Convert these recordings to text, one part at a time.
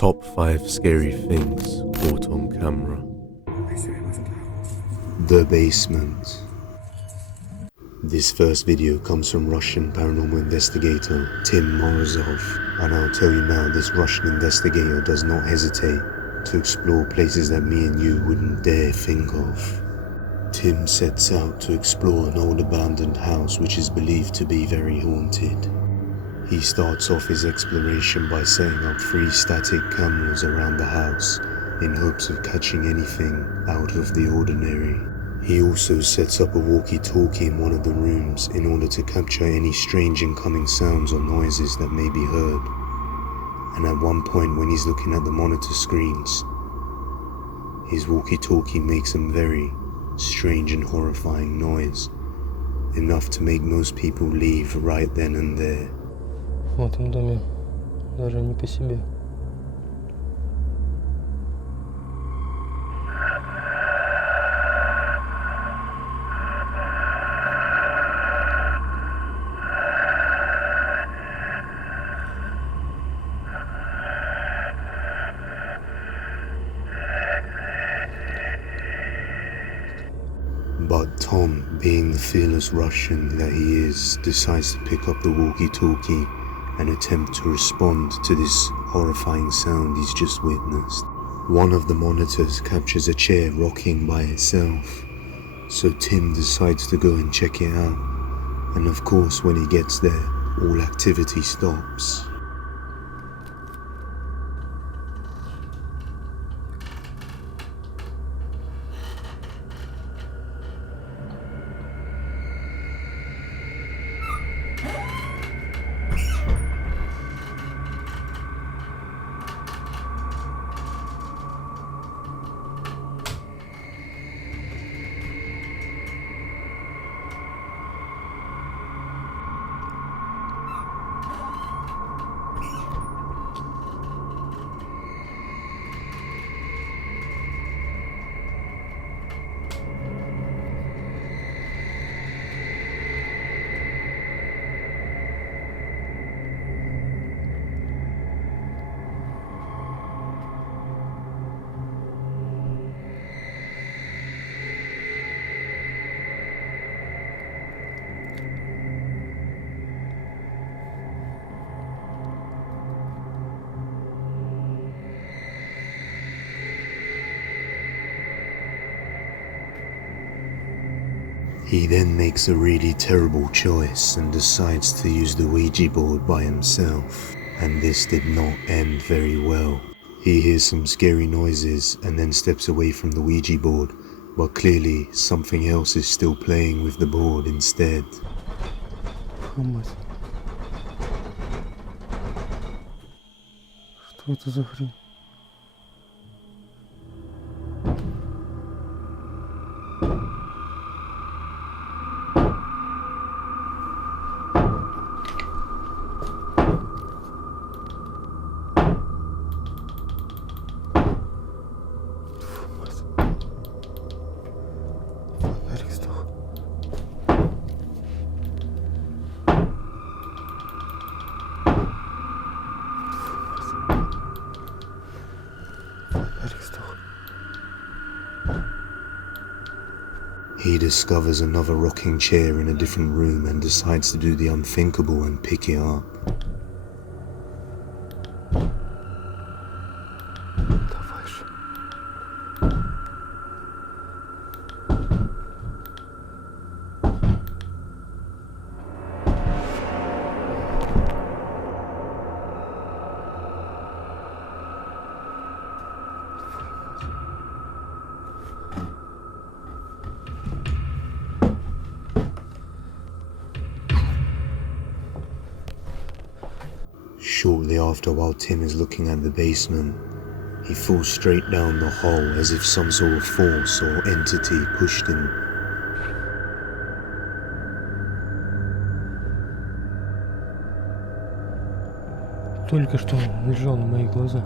Top 5 scary things caught on camera. The basement. This first video comes from Russian paranormal investigator Tim Morozov, and I'll tell you now, this Russian investigator does not hesitate to explore places that me and you wouldn't dare think of. Tim sets out to explore an old abandoned house which is believed to be very haunted. He starts off his exploration by setting up 3 static cameras around the house in hopes of catching anything out of the ordinary. He also sets up a walkie-talkie in one of the rooms in order to capture any strange incoming sounds or noises that may be heard. And at one point when he's looking at the monitor screens, his walkie-talkie makes some very strange and horrifying noise, enough to make most people leave right then and there. В этом доме даже не по себе. But Tom, being the fearless Russian that he is, decides to pick up the walkie-talkie and attempt to respond to this horrifying sound he's just witnessed. One of the monitors captures a chair rocking by itself, so Tim decides to go and check it out, and of course when he gets there, all activity stops. He then makes a really terrible choice and decides to use the Ouija board by himself, and this did not end very well. He hears some scary noises and then steps away from the Ouija board, but clearly something else is still playing with the board instead. Что это за хрень? He discovers another rocking chair in a different room and decides to do the unthinkable and pick it up. Shortly after, while Tim is looking at the basement, he falls straight down the hole as if some sort of force or entity pushed him. Только что он лежал на моих глазах.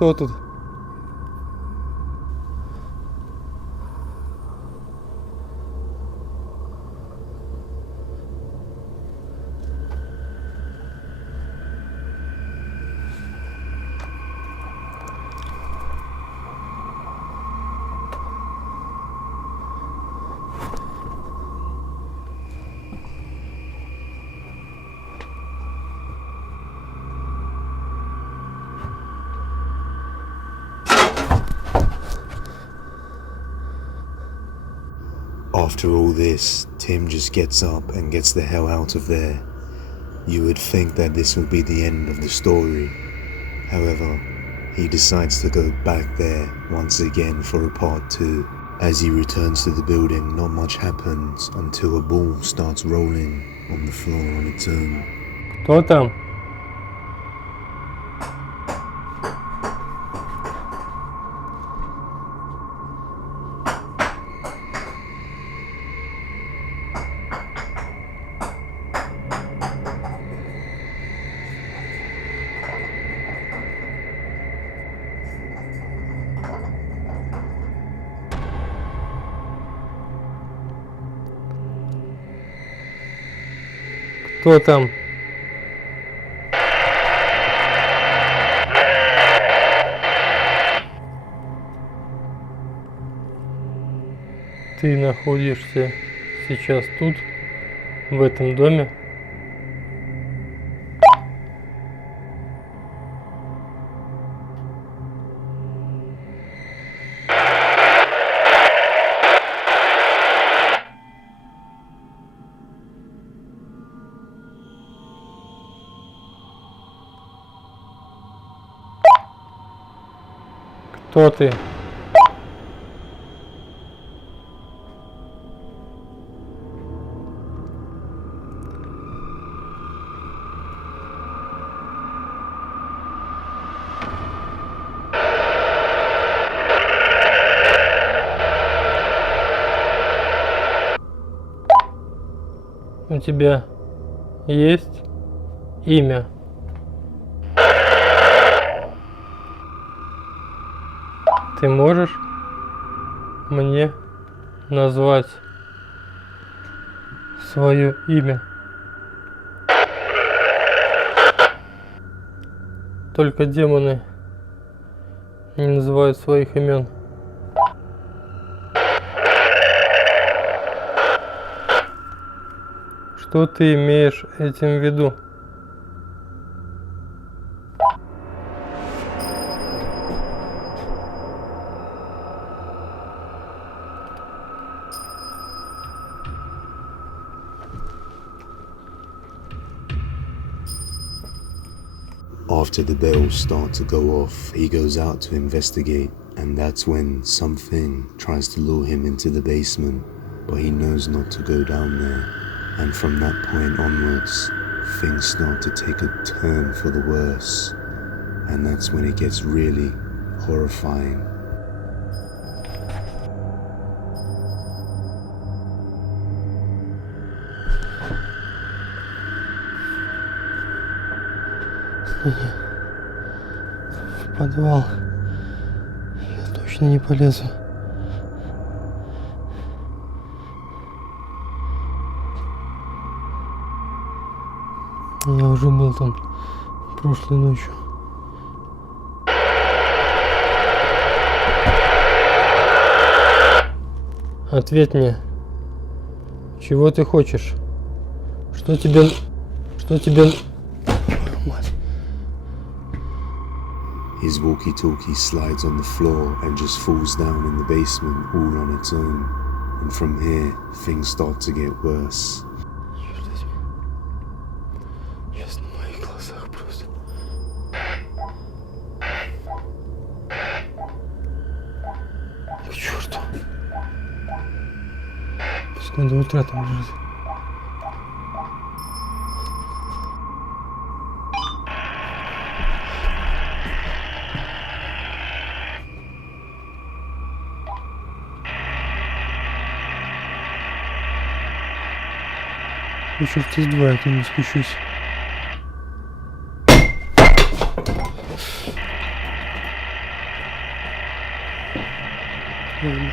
Кто тут? After all this, Tim just gets up and gets the hell out of there. You would think that this would be the end of the story. However, he decides to go back there once again for a part 2. As he returns to the building, not much happens until a ball starts rolling on the floor on its own. Кто там? Кто там? Ты находишься сейчас тут, в этом доме? Кто ты? У тебя есть имя? Ты можешь мне назвать свое имя? Только демоны не называют своих имен. Что ты имеешь этим в виду? After the bells start to go off, he goes out to investigate, and that's when something tries to lure him into the basement, but he knows not to go down there. And from that point onwards, things start to take a turn for the worse, and that's when it gets really horrifying. В подвал я точно не полезу. Я уже был там прошлой ночью. Ответь мне. Чего ты хочешь? Что тебе... Мать. His walkie-talkie slides on the floor and just falls down in the basement all on its own. And from here, things start to get worse. Сейчас на моих глазах просто. К черту. Пускай до утра там лежит. Еще в ТС-2 я там не спущусь. выглядит.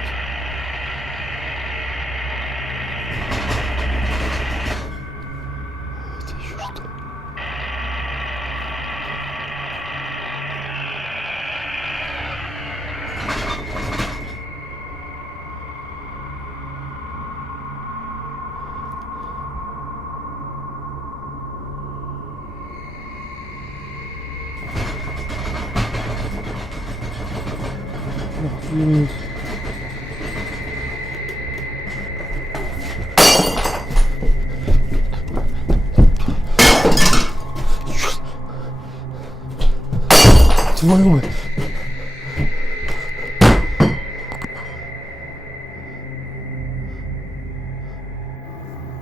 Это еще что? Охренеть. Твою мать.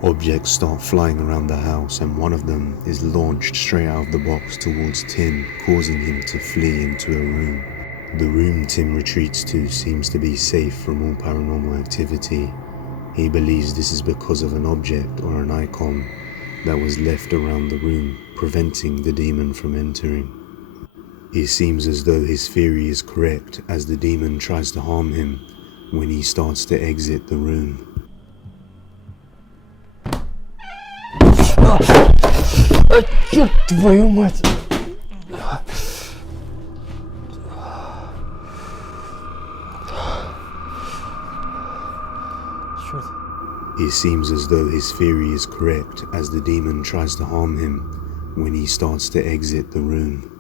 Objects start flying around the house, and one of them is launched straight out of the box towards Tim, causing him to flee into a room. The room Tim retreats to seems to be safe from all paranormal activity. He believes this is because of an object or an icon that was left around the room, preventing the demon from entering. It seems as though his theory is correct, as the demon tries to harm him when he starts to exit the room. А чёрт твою мать! Чёрт. It seems as though his theory is correct, as the demon tries to harm him when he starts to exit the room.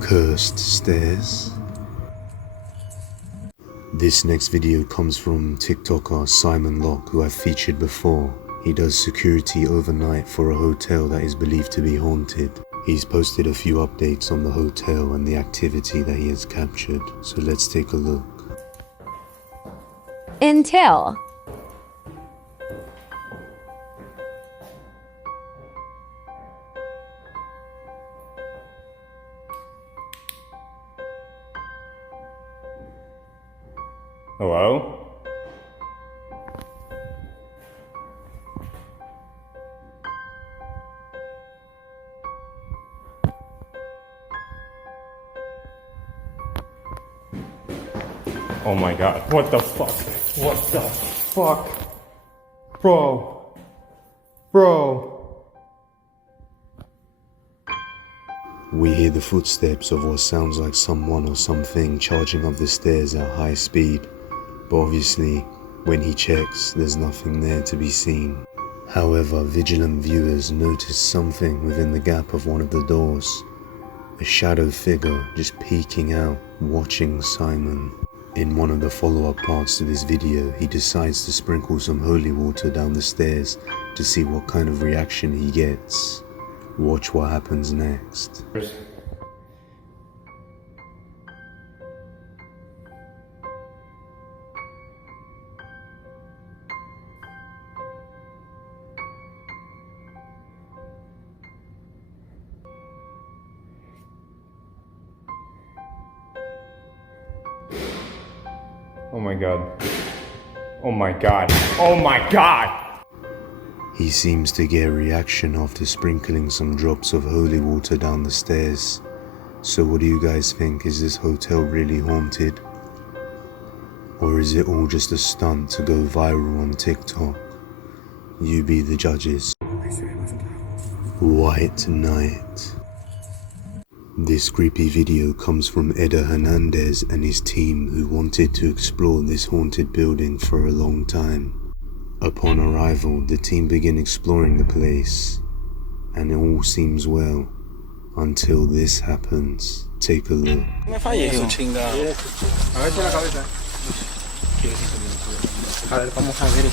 Cursed stairs. This next video comes from TikToker Simon Locke, who I've featured before. He does security overnight for a hotel that is believed to be haunted. He's posted a few updates on the hotel and the activity that he has captured, so let's take a look. Intel. Hello? Oh my god, what the fuck? What the fuck? Bro. We hear the footsteps of what sounds like someone or something charging up the stairs at high speed, but obviously, when he checks, there's nothing there to be seen. However, vigilant viewers notice something within the gap of one of the doors. A shadow figure just peeking out, watching Simon. In one of the follow-up parts to this video, he decides to sprinkle some holy water down the stairs to see what kind of reaction he gets. Watch what happens next. Oh my god. Oh my god. Oh my god! He seems to get a reaction after sprinkling some drops of holy water down the stairs. So what do you guys think? Is this hotel really haunted? Or is it all just a stunt to go viral on TikTok? You be the judges. White Night. This creepy video comes from Eda Hernandez and his team, who wanted to explore this haunted building for a long time. Upon arrival, the team begin exploring the place, and it all seems well, until this happens. Take a look. Me fallé eso, chingado. Agacha la cabeza. A ver, vamos a ver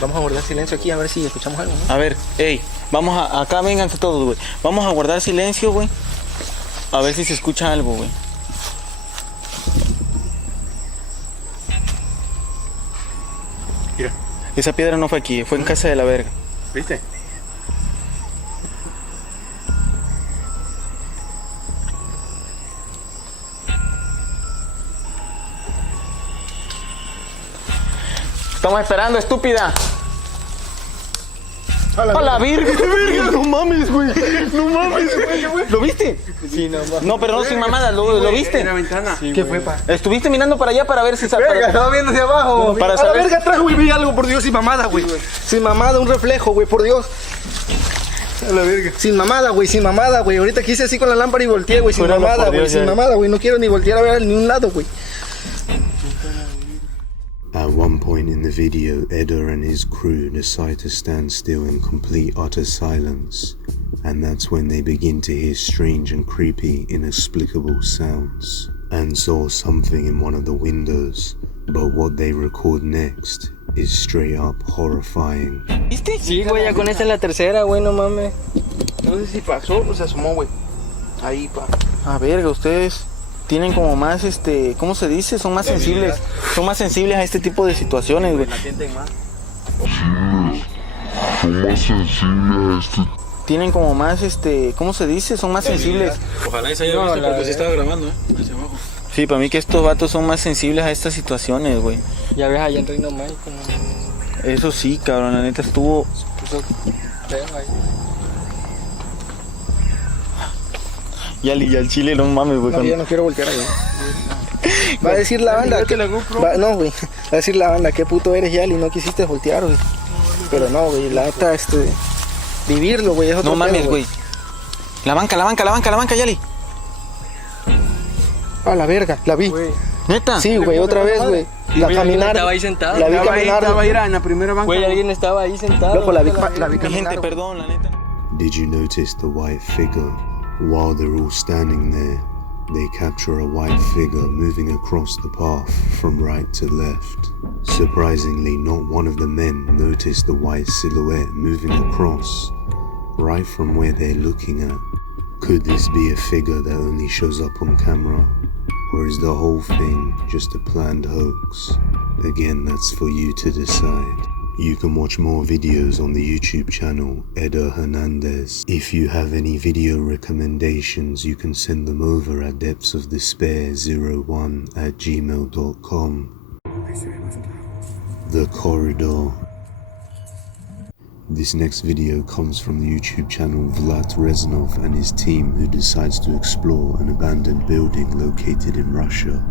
Vamos a guardar silencio aquí a ver si escuchamos algo, ¿no? A ver, ey, vamos a... Acá vénganse todos, güey. Vamos a guardar silencio, güey. A ver si se escucha algo, güey. Mira. Esa piedra no fue aquí, fue en casa de la verga. ¿Viste? Estamos esperando, estúpida. A la virgen. No mames, güey. No mames. ¿Lo viste? Sí, no, mames. No, pero no sin mamada, ¿lo viste? En la ventana. Sí, ¿qué fue, pa? Estuviste mirando para allá para ver si Verga, estaba viendo hacia abajo. Para A la saber- verga atrás, güey, vi algo, por Dios, sin mamada, güey. Sin mamada, un reflejo, güey, por Dios. A la verga. Sin mamada, güey, sin mamada, güey. Ahorita quise así con la lámpara y volteé, güey, sin Júralo mamada, por güey, Dios, sin ya. mamada, güey. No quiero ni voltear a ver a ningún lado, güey. At one point in the video, Edda and his crew decide to stand still in complete utter silence, and that's when they begin to hear strange and creepy, inexplicable sounds, and saw something in one of the windows, but what they record next is straight up horrifying. ¿Viste? Sí, güey, ya con esta es la tercera, güey, no mames. No sé si pasó o se asomó, güey. Ahí, pa. A verga, ustedes tienen como más, ¿cómo se dice? Son más sensibles. Son más sensibles a este tipo de situaciones, güey. La sienten más. Tienen como más, ¿cómo se dice? Son más sensibles. Ojalá y se haya visto porque sí estaba grabando, hacia abajo. Sí, para mí que estos vatos son más sensibles a estas situaciones, güey. Ya ves allá en Reino Mágico, no. Eso sí, cabrón, la neta estuvo... Puso feo ahí. Ya el chile, no mames, güey. No, ya no quiero voltear allá. Va a decir la banda que... no, güey. Va a decir la banda, qué puto eres, Yali, no quisiste voltear, güey. Pero no, güey, la neta, vivirlo, güey, es otro No mames, pedo, güey. La banca, Yali. A la verga, la vi. ¿Neta? Sí, güey, otra vez, güey. La caminar. Estaba ahí sentado. La vi caminar. Estaba ahí en la primera banca. Güey, alguien estaba ahí sentado. Loco, la vi Mi caminar. gente, perdón, la neta. Did you notice the white figure? While they're all standing there, they capture a white figure moving across the path from right to left. Surprisingly, not one of the men noticed the white silhouette moving across, right from where they're looking at. Could this be a figure that only shows up on camera? Or is the whole thing just a planned hoax? Again, that's for you to decide. You can watch more videos on the YouTube channel Edda Hernandez. If you have any video recommendations, you can send them over at depthsofdespair01@gmail.com. The Corridor. This next video comes from the YouTube channel Vlad Reznov and his team, who decides to explore an abandoned building located in Russia.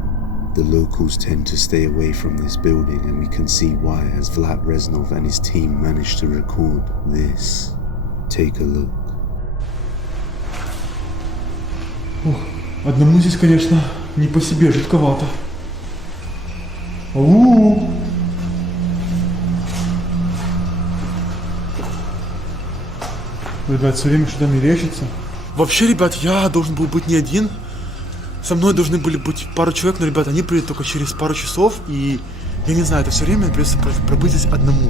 The locals tend to stay away from this building, and we can see why as Vlad Reznov and his team managed to record this. Take a look. Одному здесь, конечно, не по себе, жутковато. Ау! Ребят, все время что-то мерещится. Вообще, ребят, я должен был быть не один. Со мной должны были быть пару человек, но, ребят, они придут только через пару часов, и я не знаю, это все время придется пробыть здесь одному.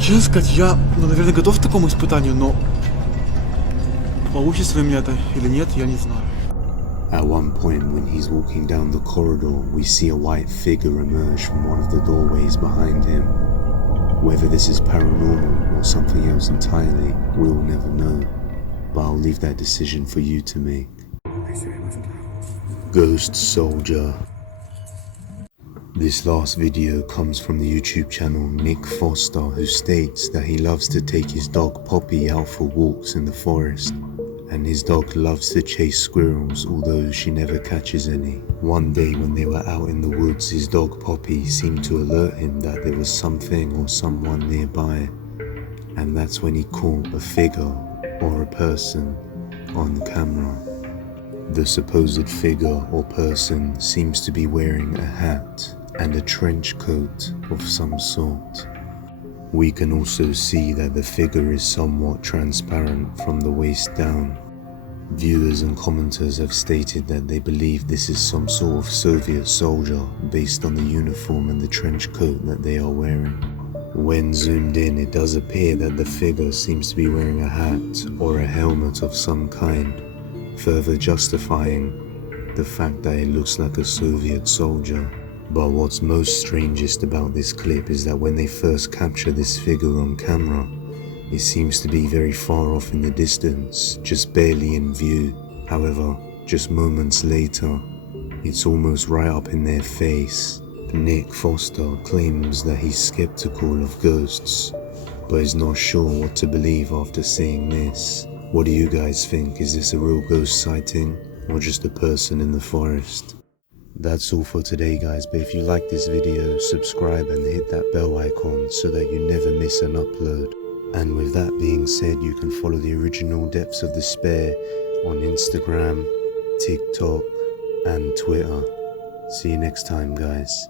Честно сказать, я, наверное, готов к такому испытанию, но получится ли мне это или нет, я не знаю. At one point, when he's walking down the corridor, we see a white figure emerge from one of the doorways behind him. Whether this is paranormal or something else entirely, we'll never know. But I'll leave that decision for you to make. Ghost Soldier. This last video comes from the YouTube channel Nick Foster, who states that he loves to take his dog Poppy out for walks in the forest, and his dog loves to chase squirrels, although she never catches any. One day when they were out in the woods, his dog Poppy seemed to alert him that there was something or someone nearby, and that's when he caught a figure or a person on camera. The supposed figure or person seems to be wearing a hat and a trench coat of some sort. We can also see that the figure is somewhat transparent from the waist down. Viewers and commenters have stated that they believe this is some sort of Soviet soldier based on the uniform and the trench coat that they are wearing. When zoomed in, it does appear that the figure seems to be wearing a hat or a helmet of some kind, further justifying the fact that it looks like a Soviet soldier. But what's most strangest about this clip is that when they first capture this figure on camera, it seems to be very far off in the distance, just barely in view. However, just moments later, it's almost right up in their face. Nick Foster claims that he's skeptical of ghosts, but is not sure what to believe after seeing this. What do you guys think? Is this a real ghost sighting or just a person in the forest? That's all for today guys, but if you like this video, subscribe and hit that bell icon so that you never miss an upload. And with that being said, you can follow the original Depths of Despair on Instagram, TikTok and Twitter. See you next time guys.